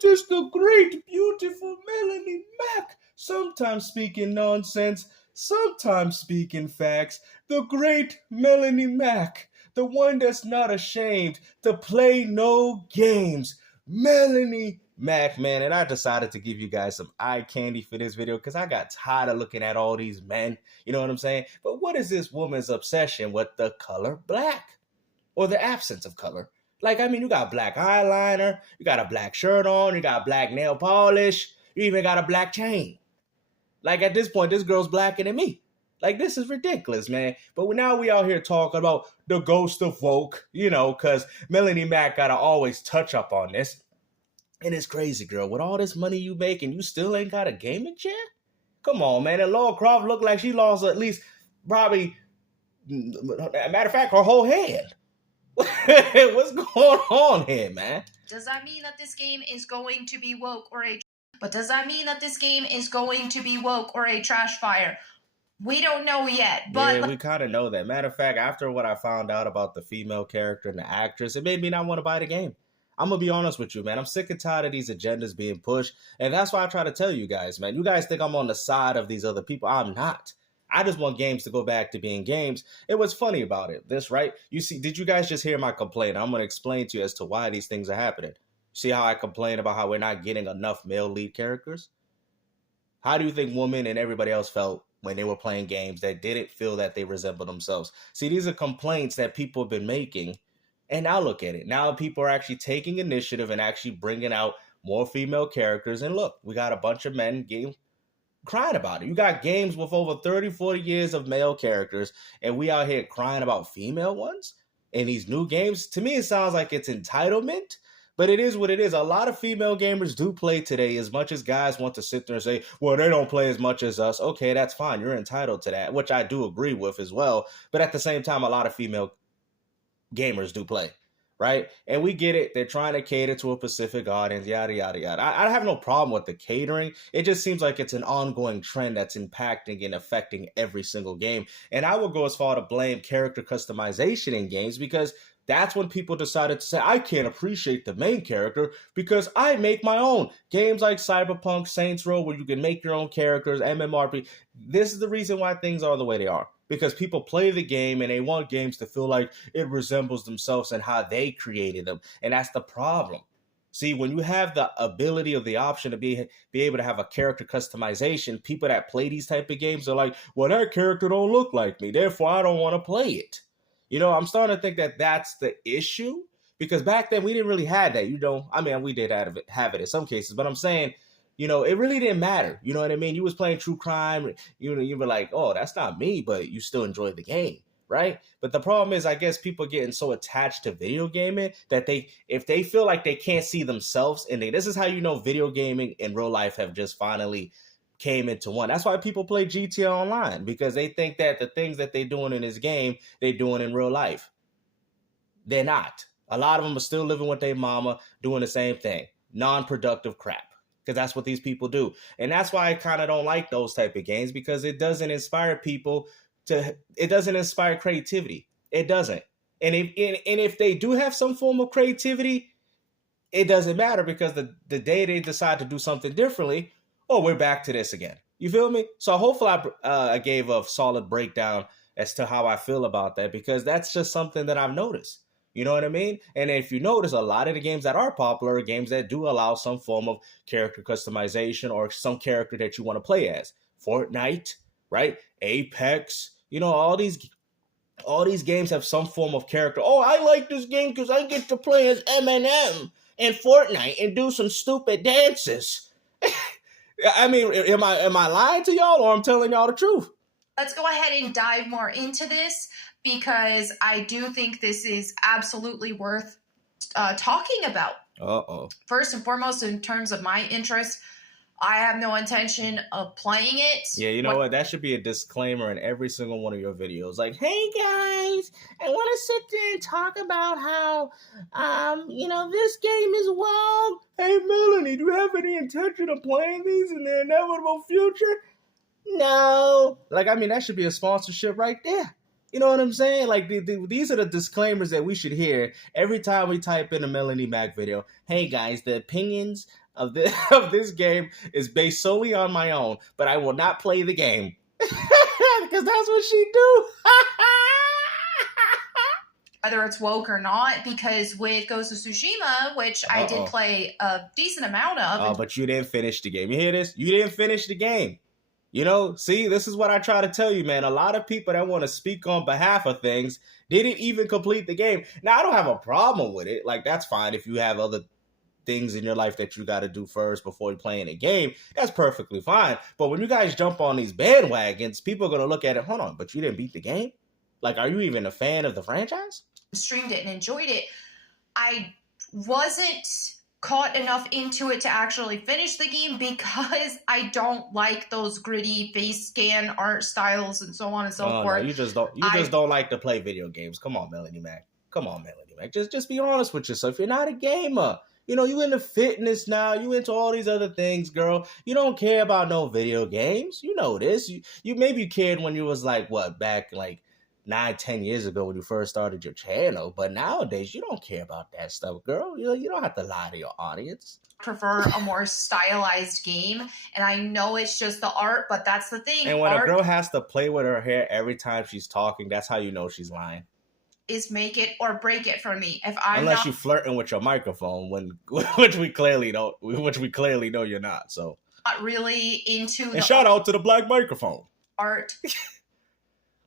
It is the great, beautiful Melonie Mac, sometimes speaking nonsense, sometimes speaking facts. The great Melonie Mac, the one that's not ashamed to play no games. Melonie Mac, man. And I decided to give you guys some eye candy for this video because I got tired of looking at all these men. You know what I'm saying? But what is this woman's obsession with the color black? Or the absence of color? Like, I mean, you got black eyeliner, you got a black shirt on, you got black nail polish, you even got a black chain. Like, at this point, this girl's blacker than me. Like, this is ridiculous, man. But now we out here talking about the ghost of woke, you know, because Melonie Mac got to always touch up on this. And it's crazy, girl. With all this money you make and you still ain't got a gaming chair? Come on, man. And Laura Croft looked like she lost at least probably, matter of fact, her whole hand. What's going on here, man? Does that mean that this game is going to be woke or a... But does that mean that this game is going to be woke or a trash fire? We don't know yet, but... Yeah, we kind of know that. Matter of fact, after what I found out about the female character and the actress, it made me not want to buy the game. I'm going to be honest with you, man. I'm sick and tired of these agendas being pushed, and that's why I try to tell you guys, man. You guys think I'm on the side of these other people. I'm not. I just want games to go back to being games. And what's funny about it, this, right? You see, did you guys just hear my complaint? I'm going to explain to you as to why these things are happening. See how I complain about how we're not getting enough male lead characters? How do you think women and everybody else felt when they were playing games that didn't feel that they resembled themselves? See, these are complaints that people have been making. And now look at it. Now people are actually taking initiative and actually bringing out more female characters. And look, we got a bunch of men getting crying about it. You got games with over 30, 40 years of male characters, and we out here crying about female ones in these new games. To me, it sounds like it's entitlement, but it is what it is. A lot of female gamers do play today, as much as guys want to sit there and say, well, they don't play as much as us. Okay, that's fine. You're entitled to that, which I do agree with as well. But at the same time, a lot of female gamers do play. Right? And we get it. They're trying to cater to a specific audience, yada, yada, yada. I have no problem with the catering. It just seems like it's an ongoing trend that's impacting and affecting every single game. And I would go as far to blame character customization in games because that's when people decided to say, I can't appreciate the main character because I make my own. Games like Cyberpunk, Saints Row, where you can make your own characters, MMORPG. This is the reason why things are the way they are. Because people play the game and they want games to feel like it resembles themselves and how they created them. And that's the problem. See, when you have the ability or the option to be able to have a character customization, people that play these type of games are like, well, that character don't look like me, therefore I don't want to play it. You know, I'm starting to think that that's the issue. Because back then we didn't really have that. You know, I mean, we did have it in some cases, but I'm saying, you know, it really didn't matter. You know what I mean? You was playing true crime. You know, you were like, oh, that's not me, but you still enjoy the game, right? But the problem is, I guess people are getting so attached to video gaming that if they feel like they can't see themselves in it, this is how you know video gaming and real life have just finally came into one. That's why people play GTA Online, because they think that the things that they're doing in this game, they're doing in real life. They're not. A lot of them are still living with their mama, doing the same thing. Non-productive crap. Because that's what these people do. And that's why I kind of don't like those type of games, because it doesn't inspire people it doesn't inspire creativity. It doesn't. And if they do have some form of creativity, it doesn't matter, because the day they decide to do something differently, oh, we're back to this again. You feel me? So hopefully I gave a solid breakdown as to how I feel about that, because that's just something that I've noticed. You know what I mean? And if you notice, a lot of the games that are popular are games that do allow some form of character customization or some character that you want to play as. Fortnite, right? Apex, you know, all these games have some form of character. Oh, I like this game because I get to play as Eminem in Fortnite and do some stupid dances. I mean, am I lying to y'all, or I'm telling y'all the truth? Let's go ahead and dive more into this, because I do think this is absolutely worth talking about. Uh-oh. First and foremost, in terms of my interest, I have no intention of playing it. Yeah, you know what? That should be a disclaimer in every single one of your videos. Like, hey guys, I want to sit there and talk about how, you know, this game is wild. Hey Melonie, do you have any intention of playing these in the inevitable future? No. Like, I mean, that should be a sponsorship right there. You know what I'm saying? Like, these are the disclaimers that we should hear every time we type in a Melonie Mac video. Hey guys, the opinions of this of this game is based solely on my own, but I will not play the game because that's what she do. Whether it's woke or not, because with Ghost of Tsushima, which I did play a decent amount of. Oh, but you didn't finish the game. You hear this? You didn't finish the game. You know, see, this is what I try to tell you, man. A lot of people that want to speak on behalf of things didn't even complete the game. Now, I don't have a problem with it. Like, that's fine if you have other things in your life that you got to do first before you're playing a game. That's perfectly fine. But when you guys jump on these bandwagons, people are going to look at it, hold on, but you didn't beat the game? Like, are you even a fan of the franchise? Streamed it and enjoyed it. I wasn't caught enough into it to actually finish the game because I don't like those gritty face scan art styles and so on and so forth. No, you just don't like to play video games. Come on, Melonie Mac. Come on, Melonie Mac. Just be honest with yourself. You're not a gamer. You know, you into fitness now. You into all these other things, girl. You don't care about no video games. You know this. You maybe cared when you was like, what, back like 9-10 years ago when you first started your channel, but nowadays you don't care about that stuff, girl. You don't have to lie to your audience. Prefer a more stylized game, and I know it's just the art, but that's the thing. And when a girl has to play with her hair every time she's talking, that's how you know she's lying. Is make it or break it for me. Unless you're flirting with your microphone, which we clearly know you're not. So not really into. And shout out to the black microphone art.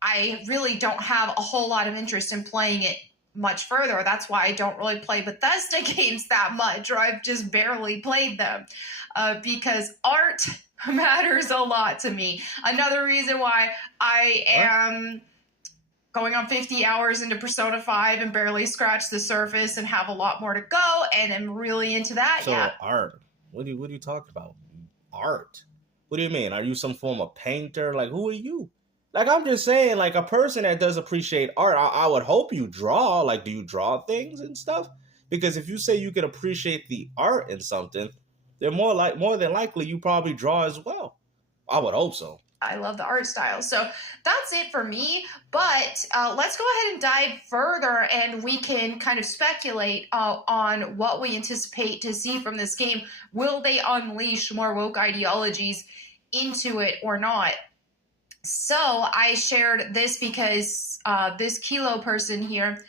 I really don't have a whole lot of interest in playing it much further. That's why I don't really play Bethesda games that much, or I've just barely played them because art matters a lot to me. Another reason why I am going on 50 hours into Persona 5 and barely scratched the surface and have a lot more to go, and I'm really into that. So art. What are you talking about? Art? What do you mean? Are you some form of painter? Like, who are you? Like, I'm just saying, like, a person that does appreciate art, I would hope you draw. Like, do you draw things and stuff? Because if you say you can appreciate the art in something, then more than likely you probably draw as well. I would hope so. I love the art style. So that's it for me. But let's go ahead and dive further, and we can kind of speculate on what we anticipate to see from this game. Will they unleash more woke ideologies into it or not? So I shared this because this Kilo person here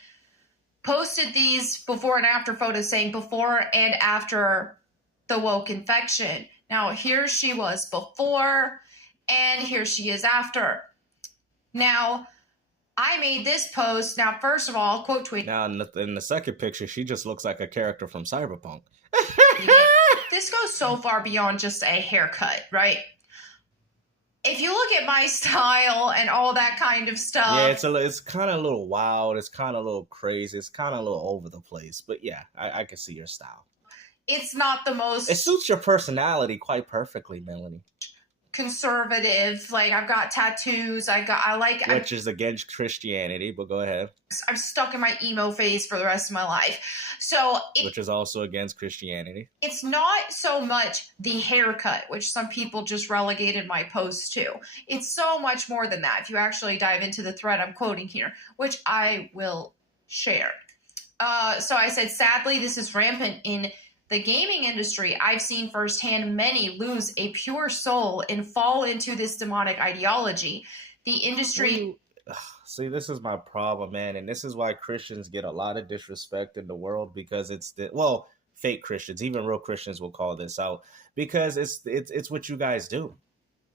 posted these before and after photos saying before and after the woke infection. Now, here she was before, and here she is after. Now, I made this post. Now, first of all, quote tweet. Now, in the second picture, she just looks like a character from Cyberpunk. This goes so far beyond just a haircut, right? If you look at my style and all that kind of stuff. Yeah, it's kind of a little wild. It's kind of a little crazy. It's kind of a little over the place. But yeah, I can see your style. It's not the most. It suits your personality quite perfectly, Melonie. Conservative. Like, I've got tattoos. Which is against Christianity, but go ahead. I'm stuck in my emo phase for the rest of my life. So which is also against Christianity. It's not so much the haircut, which some people just relegated my post to. It's so much more than that. If you actually dive into the thread I'm quoting here, which I will share. So I said, sadly, this is rampant in the gaming industry. I've seen firsthand many lose a pure soul and fall into this demonic ideology. The industry... See, this is my problem, man, and this is why Christians get a lot of disrespect in the world, because it's fake Christians, even real Christians will call this out, because it's what you guys do.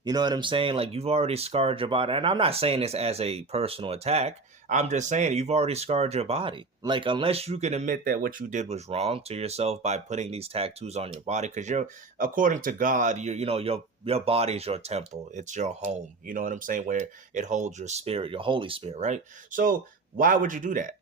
You know what I'm saying? Like, you've already scarred your body, and I'm not saying this as a personal attack. I'm just saying you've already scarred your body. Like, unless you can admit that what you did was wrong to yourself by putting these tattoos on your body, because according to God, your body is your temple. It's your home. You know what I'm saying? Where it holds your spirit, your Holy Spirit, right? So why would you do that?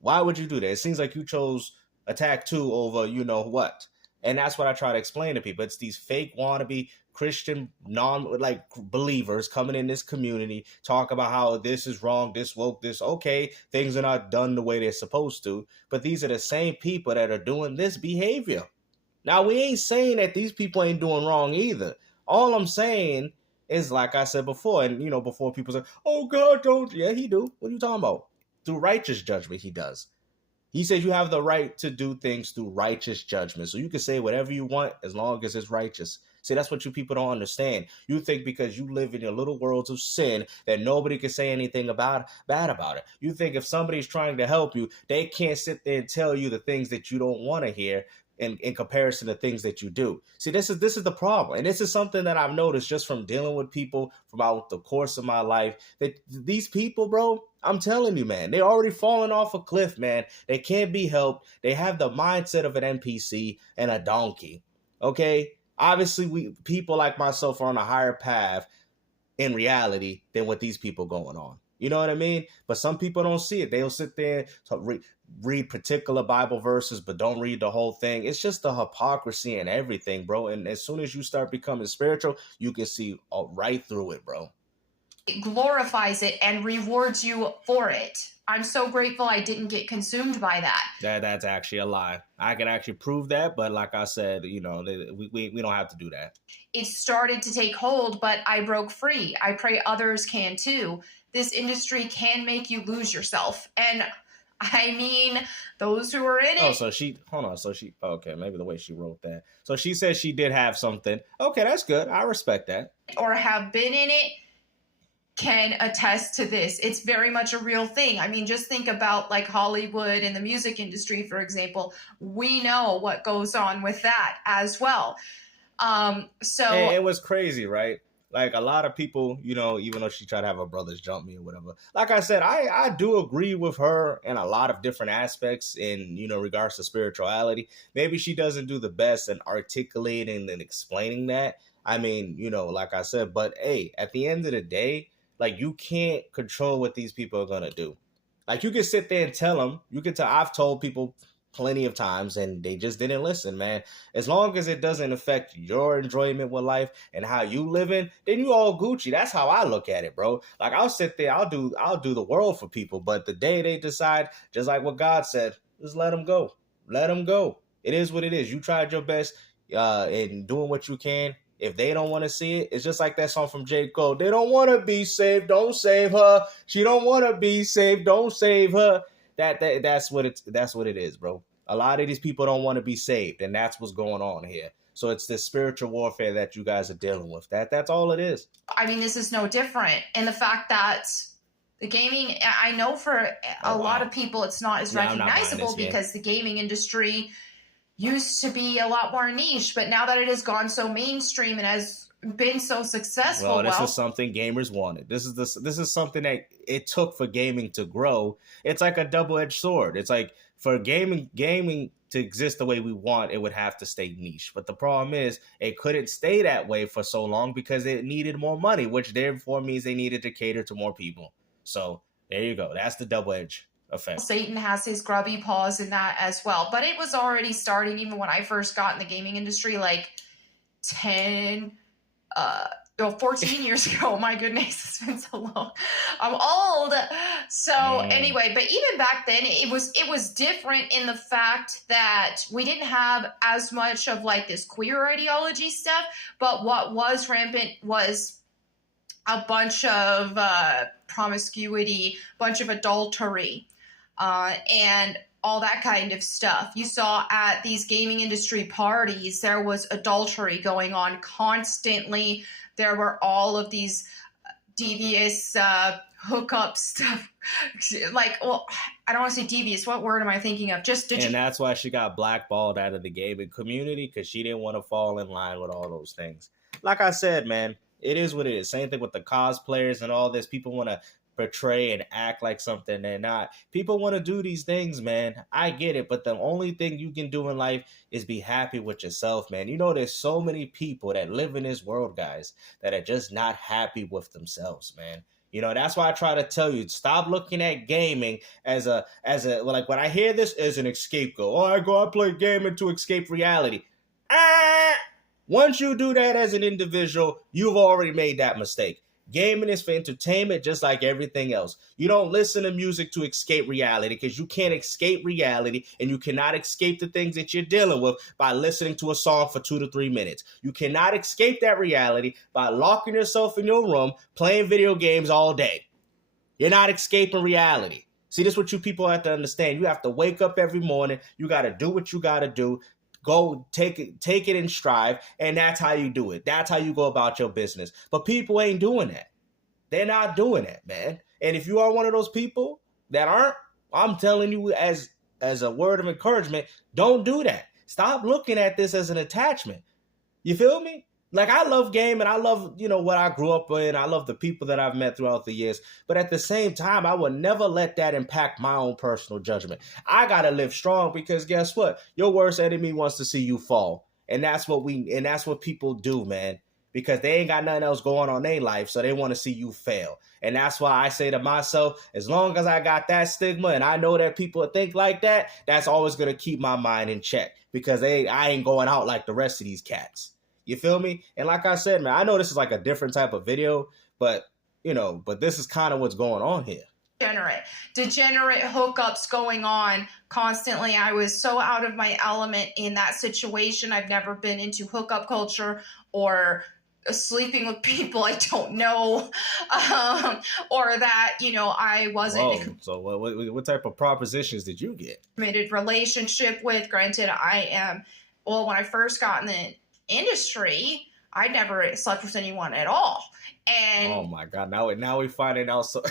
Why would you do that? It seems like you chose a tattoo over you know what. And that's what I try to explain to people. It's these fake wannabe Christian believers coming in this community, talk about how this is wrong, this woke, this okay, things are not done the way they're supposed to. But these are the same people that are doing this behavior. Now, we ain't saying that these people ain't doing wrong either. All I'm saying is, like I said before, and before people say, oh God, don't. Yeah, he do. What are you talking about? Through righteous judgment, he does. He says you have the right to do things through righteous judgment. So you can say whatever you want as long as it's righteous. See, that's what you people don't understand. You think because you live in your little worlds of sin that nobody can say anything about bad about it. You think if somebody's trying to help you, they can't sit there and tell you the things that you don't want to hear in comparison to things that you do. See, this is the problem. And this is something that I've noticed just from dealing with people throughout the course of my life, that these people, bro, I'm telling you, man, they're already falling off a cliff, man. They can't be helped. They have the mindset of an NPC and a donkey. Okay? Obviously, we people like myself are on a higher path in reality than what these people going on. You know what I mean? But some people don't see it. They'll sit there to read particular Bible verses, but don't read the whole thing. It's just the hypocrisy and everything, bro. And as soon as you start becoming spiritual, you can see right through it, bro. It glorifies it and rewards you for it. I'm so grateful I didn't get consumed by that. That's actually a lie. I can actually prove that, but like I said, you know, we don't have to do that. It started to take hold, but I broke free. I pray others can too. This industry can make you lose yourself. And I mean, those who are in it. Oh, so okay, maybe the way she wrote that. So she said she did have something. Okay, that's good. I respect that. Or have been in it can attest to this. It's very much a real thing. I mean, just think about like Hollywood and the music industry, for example. We know what goes on with that as well. So it was crazy, right? Like a lot of people, you know, even though she tried to have her brothers jump me or whatever. Like I said, I do agree with her in a lot of different aspects in, you know, regards to spirituality. Maybe she doesn't do the best in articulating and explaining that. I mean, you know, like I said, but hey, at the end of the day, like you can't control what these people are going to do. Like you can sit there and tell them, I've told people plenty of times and they just didn't listen, man. As long as it doesn't affect your enjoyment with life and how you living, then you all Gucci. That's how I look at it, bro. Like I'll sit there, I'll do the world for people, but the day they decide, just like what God said, just let them go. Let them go. It is what it is. You tried your best in doing what you can. If they don't want to see it, it's just like that song from J. Cole. They don't want to be saved. Don't save her. She don't want to be saved. Don't save her. That's what it is, bro. A lot of these people don't want to be saved, and that's what's going on here. So it's this spiritual warfare that you guys are dealing with. That's all it is. I mean, this is no different. And the fact that the gaming, I know for a lot of people, it's not as recognizable because the gaming industry used to be a lot more niche, but now that it has gone so mainstream and has been so successful, this is something gamers wanted. This is something that it took for gaming to grow. It's like a double-edged sword. It's like for gaming to exist the way we want, it would have to stay niche. But the problem is it couldn't stay that way for so long because it needed more money, which therefore means they needed to cater to more people. So there you go. That's the double-edge effect. Satan has his grubby paws in that as well. But it was already starting even when I first got in the gaming industry, like 14 years ago. My goodness, it's been so long. I'm old. So anyway, but even back then it was different in the fact that we didn't have as much of like this queer ideology stuff, but what was rampant was a bunch of promiscuity, bunch of adultery, and all that kind of stuff. You saw at these gaming industry parties, there was adultery going on constantly. There were all of these devious hookup stuff. Like, well, I don't want to say devious. What word am I thinking of? And that's why she got blackballed out of the gaming community, because she didn't want to fall in line with all those things. Like I said, man, it is what it is. Same thing with the cosplayers and all this. People want to portray and act like something they're not. People want to do these things, man. I get it, but the only thing you can do in life is be happy with yourself, man. You know, there's so many people that live in this world, guys, that are just not happy with themselves, man. You know, that's why I try to tell you, stop looking at gaming as a like when I hear this as an escape goal. I play gaming to escape reality. Once you do that as an individual, you've already made that mistake. Gaming is for entertainment, just like everything else. You don't listen to music to escape reality, because you can't escape reality, and you cannot escape the things that you're dealing with by listening to a song for 2 to 3 minutes. You cannot escape that reality by locking yourself in your room, playing video games all day. You're not escaping reality. See, this is what you people have to understand. You have to wake up every morning. You got to do what you got to do. Go take it in stride, and that's how you do it. That's how you go about your business. But people ain't doing that. They're not doing that, man. And if you are one of those people that aren't, I'm telling you as a word of encouragement, don't do that. Stop looking at this as an attachment. You feel me? Like, I love game and I love, what I grew up in. I love the people that I've met throughout the years. But at the same time, I would never let that impact my own personal judgment. I got to live strong because guess what? Your worst enemy wants to see you fall. And that's what people do, man. Because they ain't got nothing else going on in their life, so they want to see you fail. And that's why I say to myself, as long as I got that stigma and I know that people think like that, that's always going to keep my mind in check. Because I ain't going out like the rest of these cats. You feel me? And like I said, man, I know this is like a different type of video, but this is kind of what's going on here. Degenerate hookups going on constantly. I was so out of my element in that situation. I've never been into hookup culture or sleeping with people I don't know, or that, I wasn't. Whoa. So what type of propositions did you get? Committed relationship with. Granted, when I first got in the industry, I never slept with anyone at all. And oh my God, now we finding out so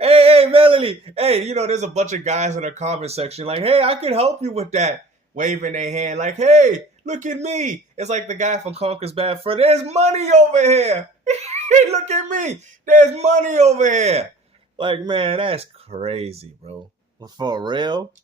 Hey, Melonie. Hey, there's a bunch of guys in the comment section like, hey, I can help you with that. Waving their hand like, hey, look at me. It's like the guy from Conker's Bad Fur. There's money over here. Look at me. There's money over here. Like, man, that's crazy, bro. For real?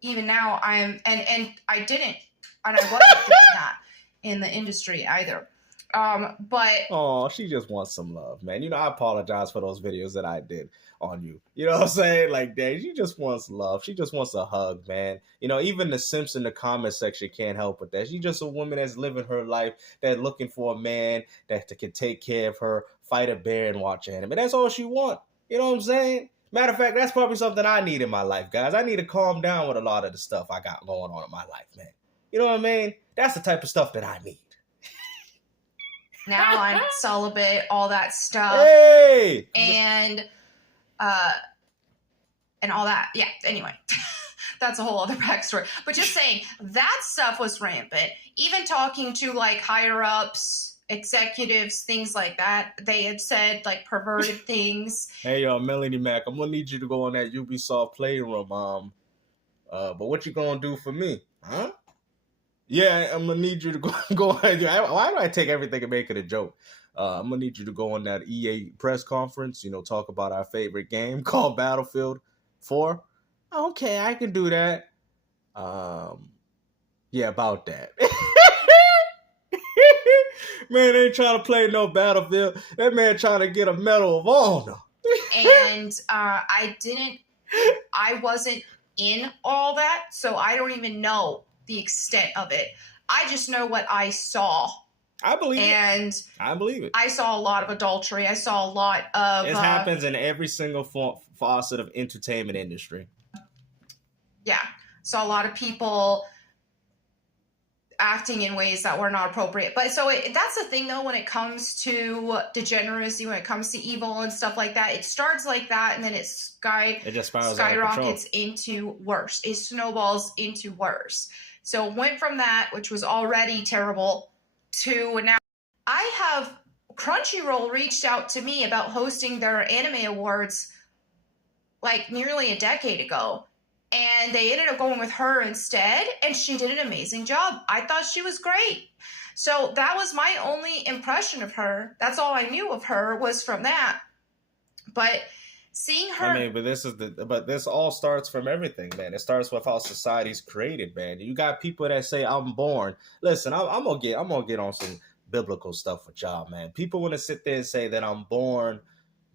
Even now, and I didn't, and I wasn't doing that in the industry either. But oh, she just wants some love, man. I apologize for those videos that I did on you. You know what I'm saying? Like, dang, she just wants love. She just wants a hug, man. Even the simps in the comment section can't help with that. She's just a woman that's living her life, that's looking for a man that can take care of her, fight a bear, and watch anime. That's all she wants. You know what I'm saying? Matter of fact, that's probably something I need in my life, guys. I need to calm down with a lot of the stuff I got going on in my life, man. You know what I mean? That's the type of stuff that I need. Now I'm celibate, all that stuff. Hey! And all that. Yeah, anyway. That's a whole other backstory. But just saying, that stuff was rampant. Even talking to, like, higher-ups, executives, things like that, they had said, like, perverted things. Hey, Melonie Mac, I'm going to need you to go on that Ubisoft Playroom, but what you going to do for me? Huh? Yeah, I'm going to need you to go ahead. Why do I take everything and make it a joke? I'm going to need you to go on that EA press conference, talk about our favorite game called Battlefield 4. Okay, I can do that. Yeah, about that. Man ain't trying to play no Battlefield. That man trying to get a Medal of Honor. And I wasn't in all that, so I don't even know the extent of it. I just know what I saw. I believe it. I believe it. I saw a lot of adultery. I saw a lot of... It happens in every single facet of entertainment industry. Yeah. Saw a lot of people acting in ways that were not appropriate. But that's the thing, though, when it comes to degeneracy, when it comes to evil and stuff like that. It starts like that, and then it just skyrockets into worse. It snowballs into worse. So it went from that, which was already terrible, to now. I have Crunchyroll reached out to me about hosting their anime awards like nearly a decade ago. And they ended up going with her instead, and she did an amazing job. I thought she was great. So that was my only impression of her. That's all I knew of her was from that. But seeing her... I mean, but this all starts from everything, man. It starts with how society's created, man. You got people that say, I'm born. Listen, I'm gonna get on some biblical stuff with y'all, man. People want to sit there and say that I'm born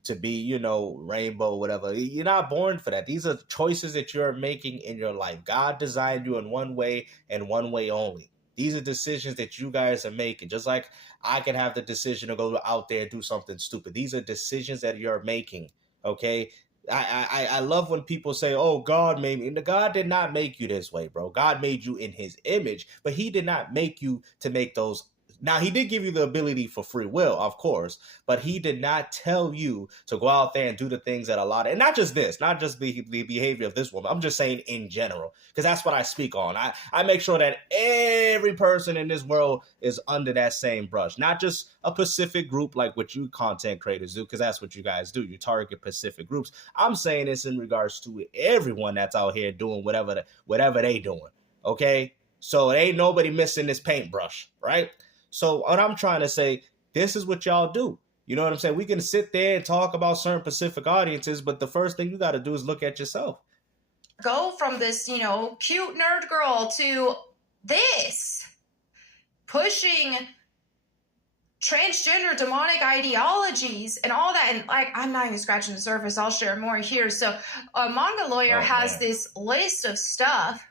to be, rainbow, whatever. You're not born for that. These are choices that you're making in your life. God designed you in one way and one way only. These are decisions that you guys are making. Just like I can have the decision to go out there and do something stupid. These are decisions that you're making, okay? I love when people say, oh, God made me. God did not make you this way, bro. God made you in his image, but he did not make you to make those Now, he did give you the ability for free will, of course, but he did not tell you to go out there and do the things that a lot of, and not just this, not just the behavior of this woman. I'm just saying in general, because that's what I speak on. I make sure that every person in this world is under that same brush, not just a specific group like what you content creators do, because that's what you guys do. You target specific groups. I'm saying this in regards to everyone that's out here doing whatever they doing, okay? So ain't nobody missing this paintbrush, right? So what I'm trying to say, this is what y'all do. You know what I'm saying? We can sit there and talk about certain specific audiences, but the first thing you got to do is look at yourself. Go from this, cute nerd girl to this, pushing transgender demonic ideologies and all that. And I'm not even scratching the surface. I'll share more here. So Manga Lawyer has this list of stuff.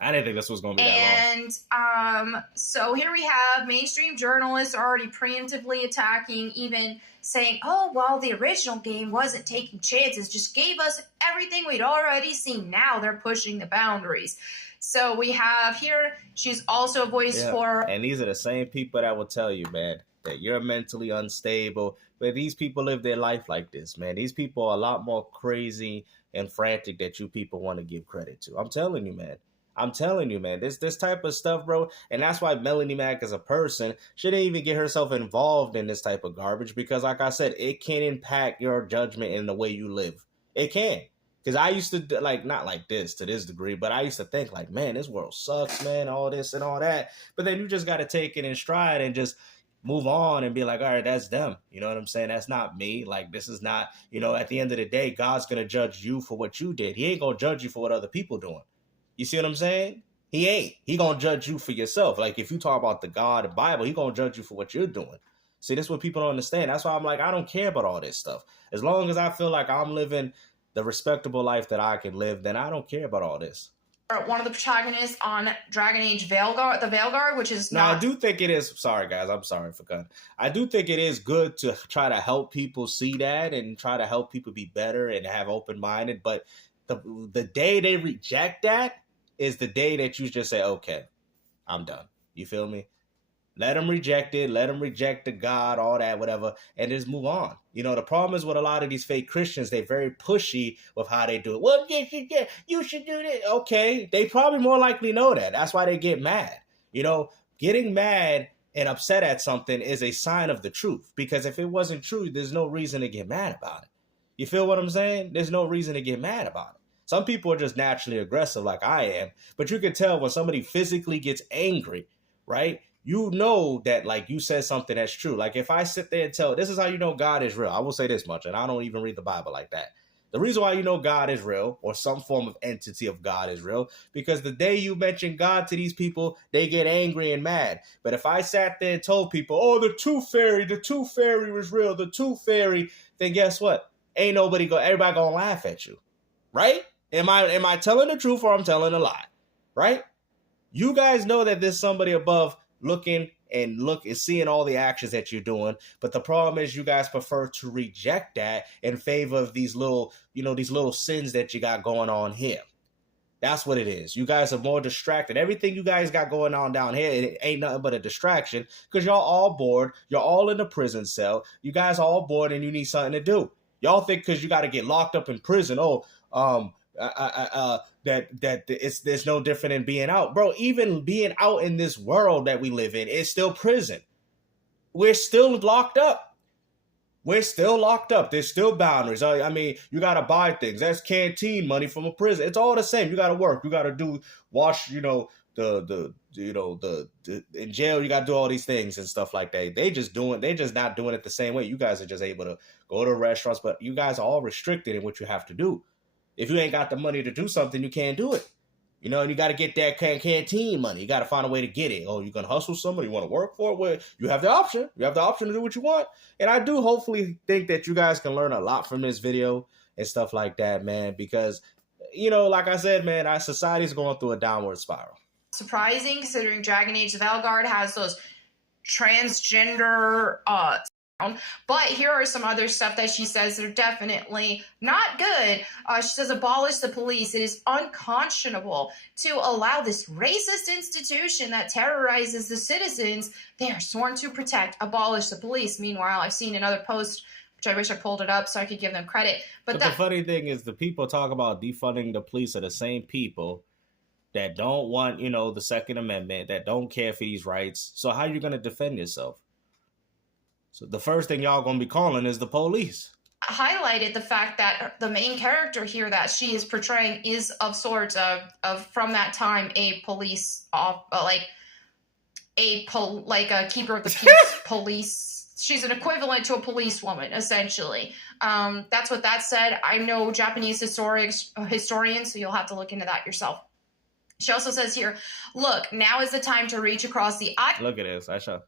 I didn't think this was going to be that long. And so here we have mainstream journalists already preemptively attacking, even saying, oh, well, the original game wasn't taking chances, just gave us everything we'd already seen. Now they're pushing the boundaries. So we have here, she's also a voice for... And these are the same people that will tell you, man, that you're mentally unstable. But these people live their life like this, man. These people are a lot more crazy and frantic that you people want to give credit to. I'm telling you, man. This type of stuff, bro, and that's why Melonie Mac as a person shouldn't even get herself involved in this type of garbage, because like I said, it can impact your judgment in the way you live. It can. Because I used to, not like this to this degree, but I used to think like, man, this world sucks, man, all this and all that. But then you just got to take it in stride and just move on and be like, all right, that's them. You know what I'm saying? That's not me. Like, this is not, at the end of the day, God's going to judge you for what you did. He ain't going to judge you for what other people doing. You see what I'm saying? He ain't. He gonna judge you for yourself. Like, if you talk about the God, the Bible, he gonna judge you for what you're doing. See, that's what people don't understand. That's why I'm like, I don't care about all this stuff. As long as I feel like I'm living the respectable life that I can live, then I don't care about all this. One of the protagonists on Dragon Age Veilguard, the Veilguard, which is now, I do think it is, sorry guys, I'm sorry for cutting. I do think it is good to try to help people see that and try to help people be better and have open-minded, but the day they reject that is the day that you just say, okay, I'm done. You feel me? Let them reject it. Let them reject the God, all that, whatever, and just move on. The problem is with a lot of these fake Christians, they're very pushy with how they do it. Well, you should do this. Okay, they probably more likely know that. That's why they get mad. Getting mad and upset at something is a sign of the truth, because if it wasn't true, there's no reason to get mad about it. You feel what I'm saying? There's no reason to get mad about it. Some people are just naturally aggressive like I am, but you can tell when somebody physically gets angry, right? You know that, like, you said something that's true. Like, if I sit there and tell, this is how you know God is real. I will say this much, and I don't even read the Bible like that. The reason why you know God is real, or some form of entity of God is real, because the day you mention God to these people, they get angry and mad. But if I sat there and told people, oh, the tooth fairy was real, the tooth fairy, then guess what? Everybody gonna laugh at you, right? Am I telling the truth or I'm telling a lie? Right? You guys know that there's somebody above looking and seeing all the actions that you're doing, but the problem is you guys prefer to reject that in favor of these little sins that you got going on here. That's what it is. You guys are more distracted. Everything you guys got going on down here, it ain't nothing but a distraction, because y'all all bored. You're all in a prison cell. You guys are all bored and you need something to do. Y'all think because you got to get locked up in prison, there's no different than being out. Bro, even being out in this world that we live in is still prison. We're still locked up. There's still boundaries. I mean, you got to buy things. That's canteen money from a prison. It's all the same. You got to work. You got to wash, in jail, you got to do all these things and stuff like that. They're just not doing it the same way. You guys are just able to go to restaurants, but you guys are all restricted in what you have to do. If you ain't got the money to do something, you can't do it. And you got to get that canteen money. You got to find a way to get it. Oh, you're going to hustle somebody, you want to work for it? Well, you have the option. You have the option to do what you want. And I do hopefully think that you guys can learn a lot from this video and stuff like that, man, because, like I said, man, our society's going through a downward spiral. Surprising, considering Dragon Age Veilguard has those transgender But here are some other stuff that she says that are definitely not good. She says, abolish the police. It is unconscionable to allow this racist institution that terrorizes the citizens they are sworn to protect. Abolish the police. Meanwhile, I've seen another post, which I wish I pulled it up so I could give them credit. But the funny thing is, the people talk about defunding the police are the same people that don't want, the Second Amendment, that don't care for these rights. So how are you going to defend yourself? So the first thing y'all gonna be calling is the police. Highlighted the fact that the main character here that she is portraying is of sorts of from that time a police like a keeper of the peace police. She's an equivalent to a policewoman, essentially. That's what that said. I'm no Japanese historian, so you'll have to look into that yourself. She also says here, look, now is the time to reach across the eye. Look at this, Aisha.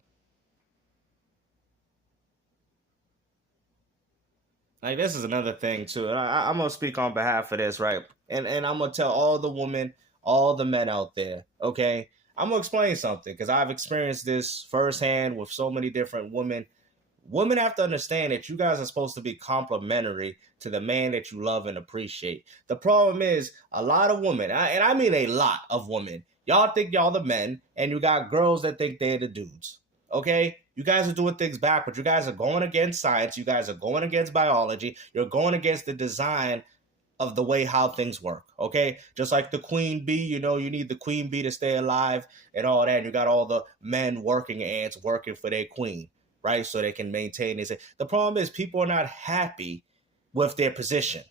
Like, this is another thing, too. And I'm going to speak on behalf of this, right? And I'm going to tell all the women, all the men out there, okay? I'm going to explain something because I've experienced this firsthand with so many different women. Women have to understand that you guys are supposed to be complimentary to the man that you love and appreciate. The problem is a lot of women, and I mean a lot of women, y'all think y'all the men, and you got girls that think they're the dudes, okay? You guys are doing things backwards. You guys are going against science. You guys are going against biology. You're going against the design of the way how things work, okay? Just like the queen bee, you need the queen bee to stay alive and all that. And you got all the men working ants working for their queen, right? So they can maintain this. The problem is people are not happy with their position.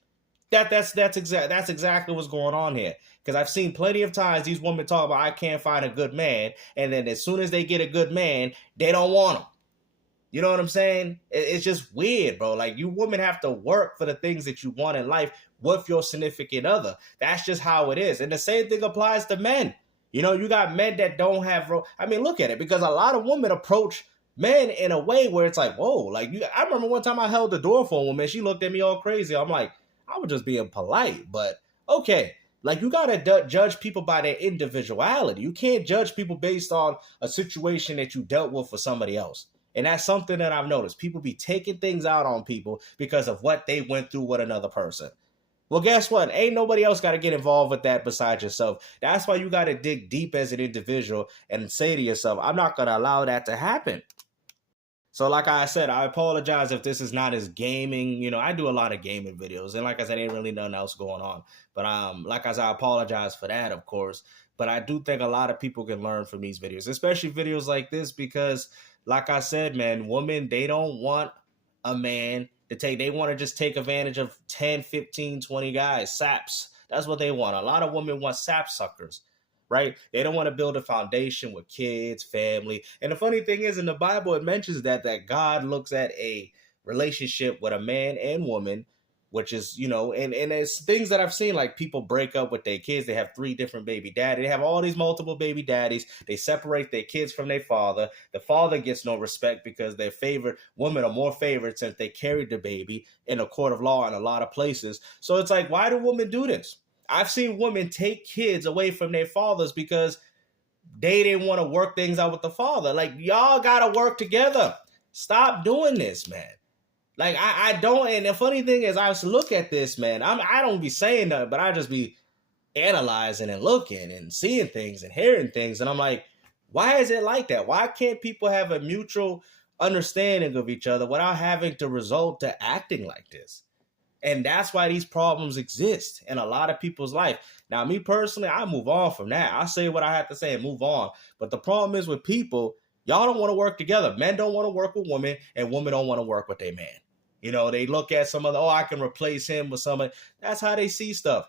That's exactly what's going on here. Because I've seen plenty of times these women talk about, I can't find a good man. And then as soon as they get a good man, they don't want him. You know what I'm saying? It's just weird, bro. Like, you women have to work for the things that you want in life with your significant other. That's just how it is. And the same thing applies to men. You got men that don't have, look at it. Because a lot of women approach men in a way where it's like, whoa. Like, I remember one time I held the door for a woman. She looked at me all crazy. I'm like, I was just being polite. But, okay. Like, you got to judge people by their individuality. You can't judge people based on a situation that you dealt with for somebody else. And that's something that I've noticed. People be taking things out on people because of what they went through with another person. Well, guess what? Ain't nobody else got to get involved with that besides yourself. That's why you got to dig deep as an individual and say to yourself, I'm not going to allow that to happen. So like I said, I apologize if this is not as gaming. I do a lot of gaming videos. And like I said, ain't really nothing else going on. But like I said, I apologize for that, of course. But I do think a lot of people can learn from these videos, especially videos like this, because like I said, man, women, they don't want a man to they want to just take advantage of 10, 15, 20 guys, saps. That's what they want. A lot of women want sap suckers. Right? They don't want to build a foundation with kids, family. And the funny thing is, in the Bible, it mentions that God looks at a relationship with a man and woman, which is, and it's things that I've seen, like people break up with their kids. They have 3 different baby daddies. They have all these multiple baby daddies. They separate their kids from their father. The father gets no respect because their favorite women are more favored since they carried the baby in a court of law in a lot of places. So it's like, why do women do this? I've seen women take kids away from their fathers because they didn't want to work things out with the father. Like, y'all got to work together. Stop doing this, man. Like, I don't. And the funny thing is, I look at this, man. I don't be saying that, but I just be analyzing and looking and seeing things and hearing things. And I'm like, why is it like that? Why can't people have a mutual understanding of each other without having to resort to acting like this? And that's why these problems exist in a lot of people's life. Now, me personally, I move on from that. I say what I have to say and move on. But the problem is with people, y'all don't want to work together. Men don't want to work with women, and women don't want to work with their man. They look at some of the, I can replace him with somebody. That's how they see stuff.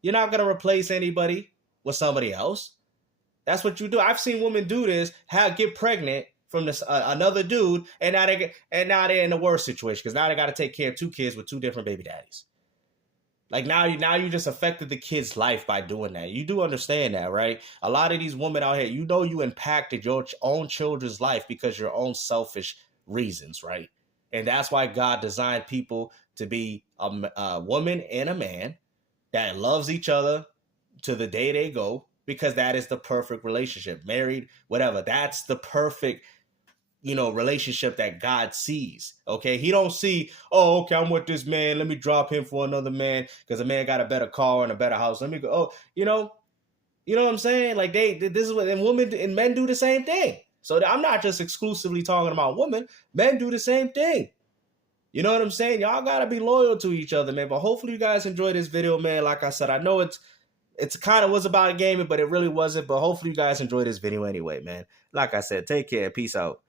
You're not going to replace anybody with somebody else. That's what you do. I've seen women do this, get pregnant from this another dude, and now they're in the worst situation because now they got to take care of 2 kids with 2 different baby daddies. Like, now you just affected the kid's life by doing that. You do understand that, right? A lot of these women out here, you impacted your own children's life because of your own selfish reasons, right? And that's why God designed people to be a woman and a man that loves each other to the day they go, because that is the perfect relationship. Married, whatever. That's the perfect relationship that God sees. Okay, He don't see, oh, okay, I'm with this man, let me drop him for another man because a man got a better car and a better house. Let me go. Oh, what I'm saying? Like this is what, and women and men do the same thing. So I'm not just exclusively talking about women. Men do the same thing. You know what I'm saying? Y'all gotta be loyal to each other, man. But hopefully you guys enjoy this video, man. Like I said, I know it's kind of was about gaming, but it really wasn't. But hopefully you guys enjoy this video anyway, man. Like I said, take care. Peace out.